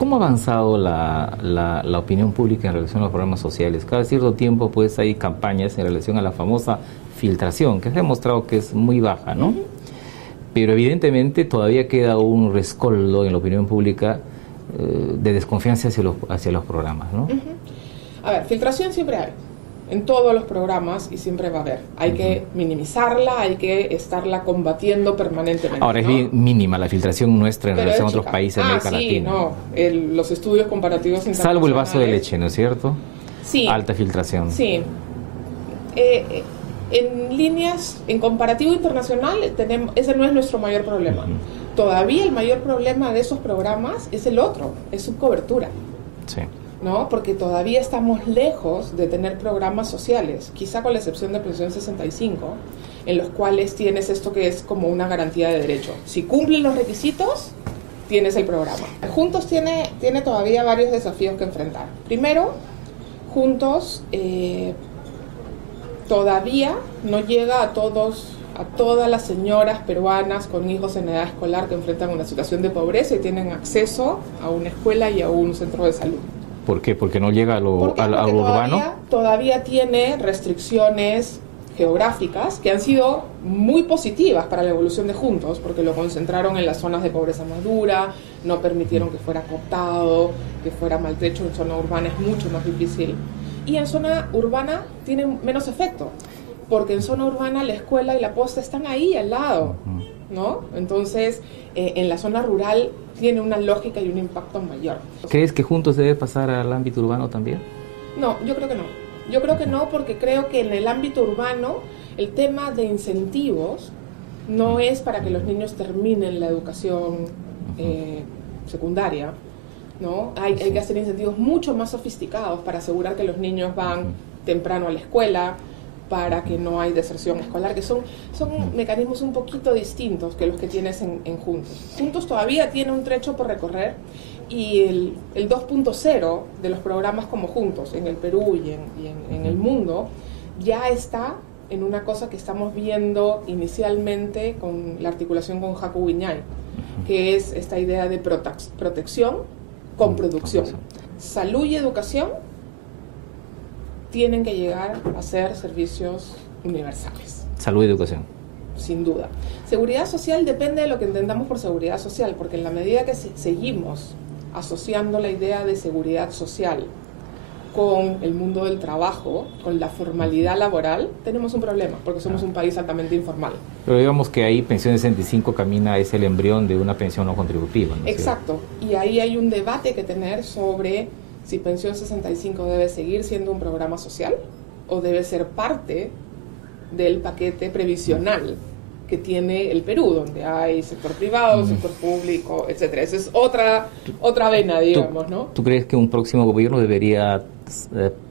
¿Cómo ha avanzado la opinión pública en relación a los programas sociales? Cada cierto tiempo pues hay campañas en relación a la famosa filtración, que se ha demostrado que es muy baja, ¿no? Pero evidentemente todavía queda un rescoldo en la opinión pública de desconfianza hacia los programas, ¿no? A ver, filtración siempre hay, en todos los programas, y siempre va a haber. Hay que minimizarla, hay que estarla combatiendo permanentemente. Ahora, es bien mínima la filtración nuestra en Pero relación a es otros chica. países de América Latina. No, los estudios comparativos internacionales. Salvo el vaso de leche, ¿no es cierto? Sí. Alta filtración. Sí. En líneas, en comparativo internacional, ese no es nuestro mayor problema. Todavía el mayor problema de esos programas es el otro, es su cobertura. Sí. ¿No? Porque todavía estamos lejos de tener programas sociales, quizá con la excepción de Pensión 65, en los cuales tienes esto que es como una garantía de derecho. Si cumplen los requisitos, tienes el programa. Juntos tiene todavía varios desafíos que enfrentar. Primero, Juntos todavía no llega a todas las señoras peruanas con hijos en edad escolar que enfrentan una situación de pobreza y tienen acceso a una escuela y a un centro de salud. ¿Por qué? ¿Porque no llega a lo urbano? Todavía tiene restricciones geográficas que han sido muy positivas para la evolución de Juntos, porque lo concentraron en las zonas de pobreza más dura, no permitieron que fuera cooptado, que fuera maltrecho. En zona urbana es mucho más difícil. Y en zona urbana tiene menos efecto, porque en zona urbana la escuela y la posta están ahí al lado, ¿no? Entonces, en la zona rural tiene una lógica y un impacto mayor. ¿Crees que Juntos debe pasar al ámbito urbano también? No, yo creo que no. Yo creo que no, porque creo que en el ámbito urbano el tema de incentivos no es para que los niños terminen la educación secundaria, ¿no? Hay que hacer incentivos mucho más sofisticados para asegurar que los niños van temprano a la escuela, para que no hay deserción escolar, que son mecanismos un poquito distintos que los que tienes en Juntos. Juntos todavía tiene un trecho por recorrer, y el 2.0 de los programas como Juntos, en el Perú y en el mundo, ya está en una cosa que estamos viendo inicialmente con la articulación con Jaco Wiñay, que es esta idea de protección con producción. Salud y educación tienen que llegar a ser servicios universales. Salud y educación. Sin duda. Seguridad social depende de lo que entendamos por seguridad social, porque en la medida que seguimos asociando la idea de seguridad social con el mundo del trabajo, con la formalidad laboral, tenemos un problema, porque somos un país altamente informal. Pero digamos que ahí Pensión 65 camina, es el embrión de una pensión no contributiva, ¿no? Exacto. Y ahí hay un debate que tener sobre si Pensión 65 debe seguir siendo un programa social o debe ser parte del paquete previsional que tiene el Perú, donde hay sector privado, sector público, etcétera. Esa es otra vena, digamos, ¿no? ¿Tú crees que un próximo gobierno debería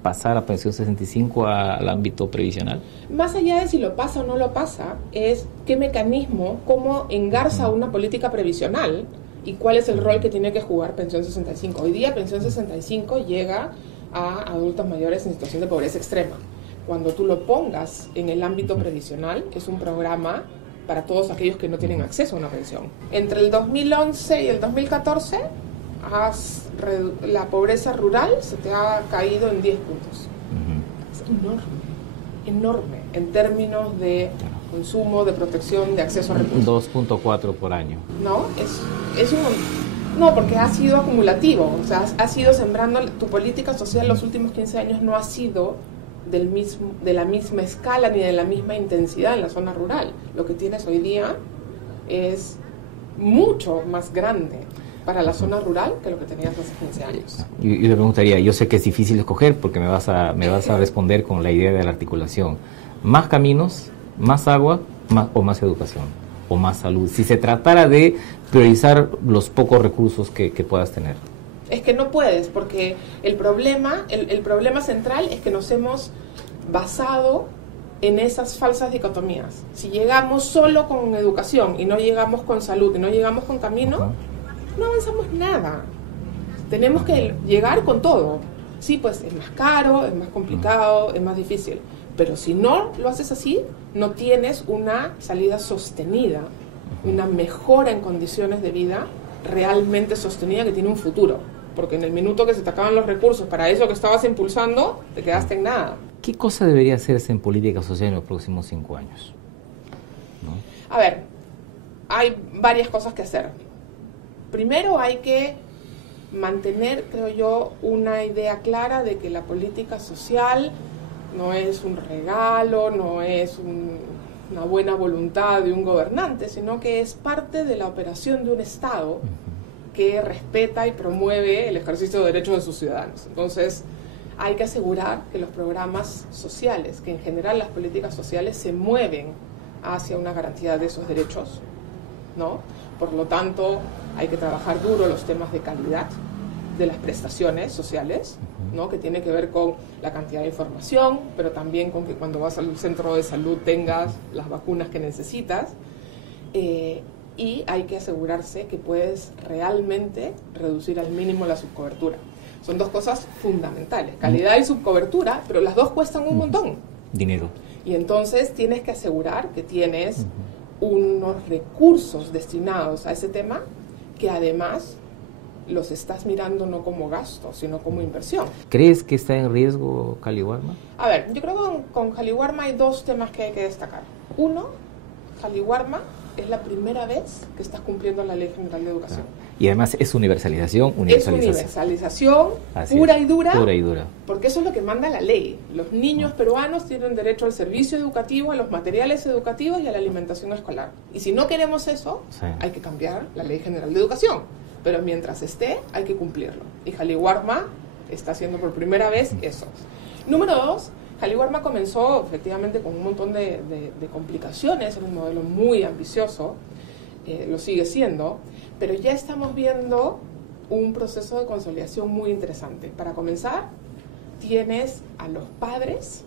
pasar a Pensión 65 al ámbito previsional? Más allá de si lo pasa o no lo pasa, es qué mecanismo, cómo engarza una política previsional y cuál es el rol que tiene que jugar Pensión 65. Hoy día Pensión 65 llega a adultos mayores en situación de pobreza extrema. Cuando tú lo pongas en el ámbito previsional, es un programa para todos aquellos que no tienen acceso a una pensión. Entre el 2011 y el 2014, la pobreza rural se te ha caído en 10 puntos. Es enorme en términos de consumo, de protección, de acceso a recursos. 2.4 por año. No, no, porque ha sido acumulativo, o sea, has ido sembrando tu política social los últimos 15 años, no ha sido de la misma escala ni de la misma intensidad en la zona rural. Lo que tienes hoy día es mucho más grande para la zona rural que lo que tenías hace 15 años. Yo le preguntaría, yo sé que es difícil escoger porque me vas a responder con la idea de la articulación. ¿Más caminos, más agua o más educación o más salud? Si se tratara de priorizar los pocos recursos que puedas tener. Es que no puedes, porque el problema central es que nos hemos basado en esas falsas dicotomías. Si llegamos solo con educación y no llegamos con salud y no llegamos con camino, no avanzamos nada. Tenemos que llegar con todo. Sí, pues es más caro, es más complicado, es más difícil. Pero si no lo haces así, no tienes una salida sostenida, una mejora en condiciones de vida realmente sostenida que tiene un futuro. porque en el minuto que se te acaban los recursos para eso que estabas impulsando, te quedaste en nada. ¿Qué cosa debería hacerse en política social en los próximos 5 años? ¿No? A ver, hay varias cosas que hacer. Primero hay que mantener, creo yo, una idea clara de que la política social no es un regalo, no es una buena voluntad de un gobernante, sino que es parte de la operación de un Estado que respeta y promueve el ejercicio de derechos de sus ciudadanos. Entonces, hay que asegurar que los programas sociales, que en general las políticas sociales se mueven hacia una garantía de esos derechos, ¿no? Por lo tanto, hay que trabajar duro los temas de calidad de las prestaciones sociales, ¿no? Que tiene que ver con la cantidad de información, pero también con que cuando vas al centro de salud tengas las vacunas que necesitas. Y hay que asegurarse que puedes realmente reducir al mínimo la subcobertura. Son dos cosas fundamentales, calidad y subcobertura, pero las dos cuestan un montón. Dinero. Y entonces tienes que asegurar que tienes unos recursos destinados a ese tema que además los estás mirando no como gasto, sino como inversión. ¿Crees que está en riesgo Caliwarma? A ver, yo creo que con Caliwarma hay dos temas que hay que destacar. Uno, Caliwarma es la primera vez que estás cumpliendo la Ley General de Educación. Y además es universalización. Es universalización pura y dura. Pura y dura. Porque eso es lo que manda la ley. Los niños peruanos tienen derecho al servicio educativo, a los materiales educativos y a la alimentación escolar. Y si no queremos eso, hay que cambiar la Ley General de Educación. Pero mientras esté, hay que cumplirlo. Y Caliwarma está haciendo por primera vez eso. Número dos, Caliwarma comenzó efectivamente con un montón de complicaciones, era un modelo muy ambicioso, lo sigue siendo, pero ya estamos viendo un proceso de consolidación muy interesante. Para comenzar, tienes a los padres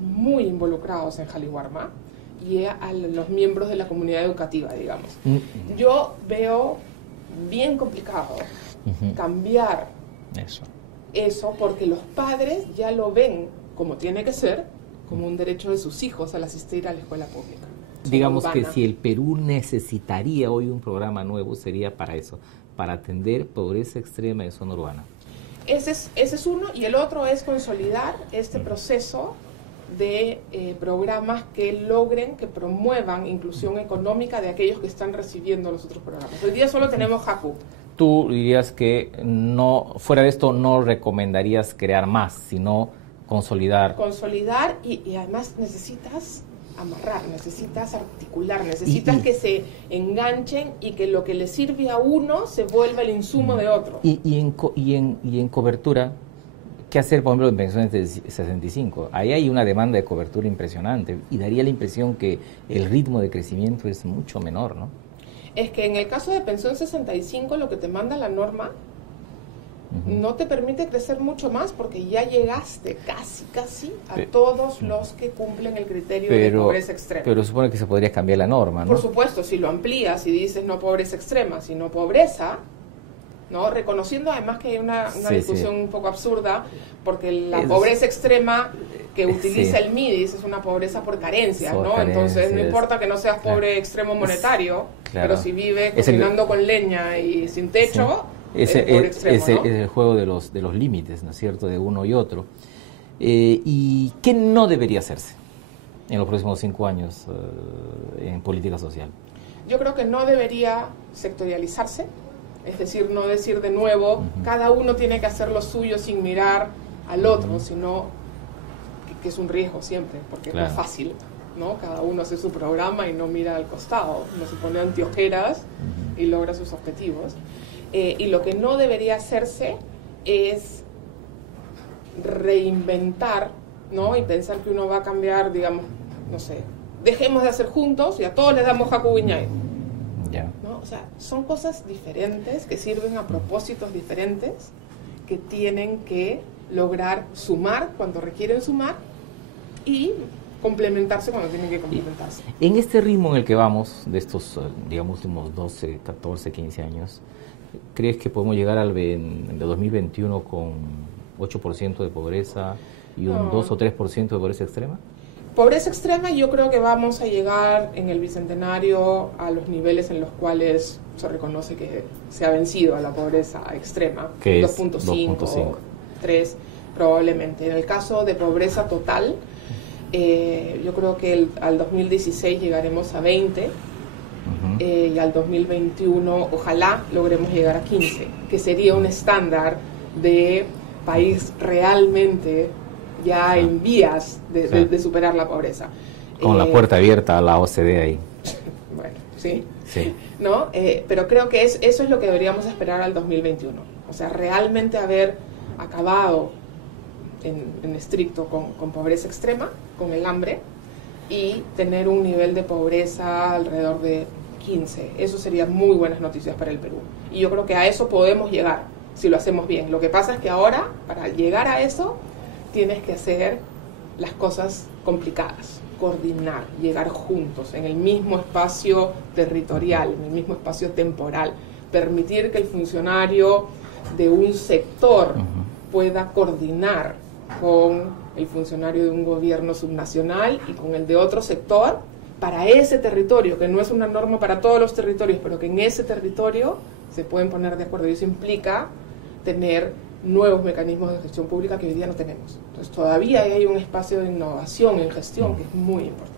muy involucrados en Caliwarma y a los miembros de la comunidad educativa, digamos. Yo veo bien complicado cambiar eso porque los padres ya lo ven como tiene que ser, como un derecho de sus hijos al asistir a la escuela pública. Digamos que si el Perú necesitaría hoy un programa nuevo, sería para eso, para atender pobreza extrema en zona urbana. Ese es uno, y el otro es consolidar este proceso de programas que logren, que promuevan inclusión económica de aquellos que están recibiendo los otros programas. Hoy día solo tenemos JACU. Tú dirías que no, fuera de esto no recomendarías crear más, sino consolidar. Consolidar y además necesitas amarrar, necesitas articular, necesitas que se enganchen y que lo que le sirve a uno se vuelva el insumo de otro. Y en cobertura, ¿qué hacer, por ejemplo, en pensiones de 65? Ahí hay una demanda de cobertura impresionante y daría la impresión que el ritmo de crecimiento es mucho menor, ¿no? Es que en el caso de pensión 65 lo que te manda la norma no te permite crecer mucho más porque ya llegaste casi a todos los que cumplen el criterio de pobreza extrema. Pero supone que se podría cambiar la norma, ¿no? Por supuesto, si lo amplías y dices no pobreza extrema, sino pobreza, ¿no? Reconociendo además que hay una discusión un poco absurda, porque la pobreza extrema que utiliza el MIDIS es una pobreza por carencias, ¿no? Entonces no importa que no seas pobre extremo monetario, pero si vive cocinando con leña y sin techo, es el juego de los límites, ¿no es cierto?, de uno y otro. ¿Y qué no debería hacerse en los próximos 5 años en política social? Yo creo que no debería sectorializarse, es decir, no decir de nuevo, cada uno tiene que hacer lo suyo sin mirar al otro, sino que es un riesgo siempre, porque no es fácil, ¿no? Cada uno hace su programa y no mira al costado, no se pone anteojeras y logra sus objetivos. Y lo que no debería hacerse es reinventar, ¿no? Y pensar que uno va a cambiar, digamos, no sé, dejemos de hacer juntos y a todos les damos Jacu Guiñay. ¿No? O sea, son cosas diferentes que sirven a propósitos diferentes que tienen que lograr sumar cuando requieren sumar y complementarse cuando tienen que complementarse. En este ritmo en el que vamos, de estos, digamos, últimos 12, 14, 15 años, ¿crees que podemos llegar de 2021 con 8% de pobreza y un 2 o 3% de pobreza extrema? Pobreza extrema, yo creo que vamos a llegar en el Bicentenario a los niveles en los cuales se reconoce que se ha vencido a la pobreza extrema, 2.5, 3 probablemente. En el caso de pobreza total, yo creo que al 2016 llegaremos a 20, y al 2021 ojalá logremos llegar a 15, que sería un estándar de país realmente ya en vías de superar la pobreza. Con la puerta abierta a la OCDE ahí. Bueno, sí. Sí. ¿No? Pero creo que eso es lo que deberíamos esperar al 2021. O sea, realmente haber acabado en estricto con pobreza extrema, con el hambre, y tener un nivel de pobreza alrededor de 15. Eso serían muy buenas noticias para el Perú. Y yo creo que a eso podemos llegar si lo hacemos bien. Lo que pasa es que ahora, para llegar a eso, tienes que hacer las cosas complicadas, coordinar, llegar juntos en el mismo espacio territorial, en el mismo espacio temporal, permitir que el funcionario de un sector pueda coordinar con el funcionario de un gobierno subnacional y con el de otro sector para ese territorio, que no es una norma para todos los territorios, pero que en ese territorio se pueden poner de acuerdo. Y eso implica tener nuevos mecanismos de gestión pública que hoy día no tenemos. Entonces todavía hay un espacio de innovación en gestión que es muy importante.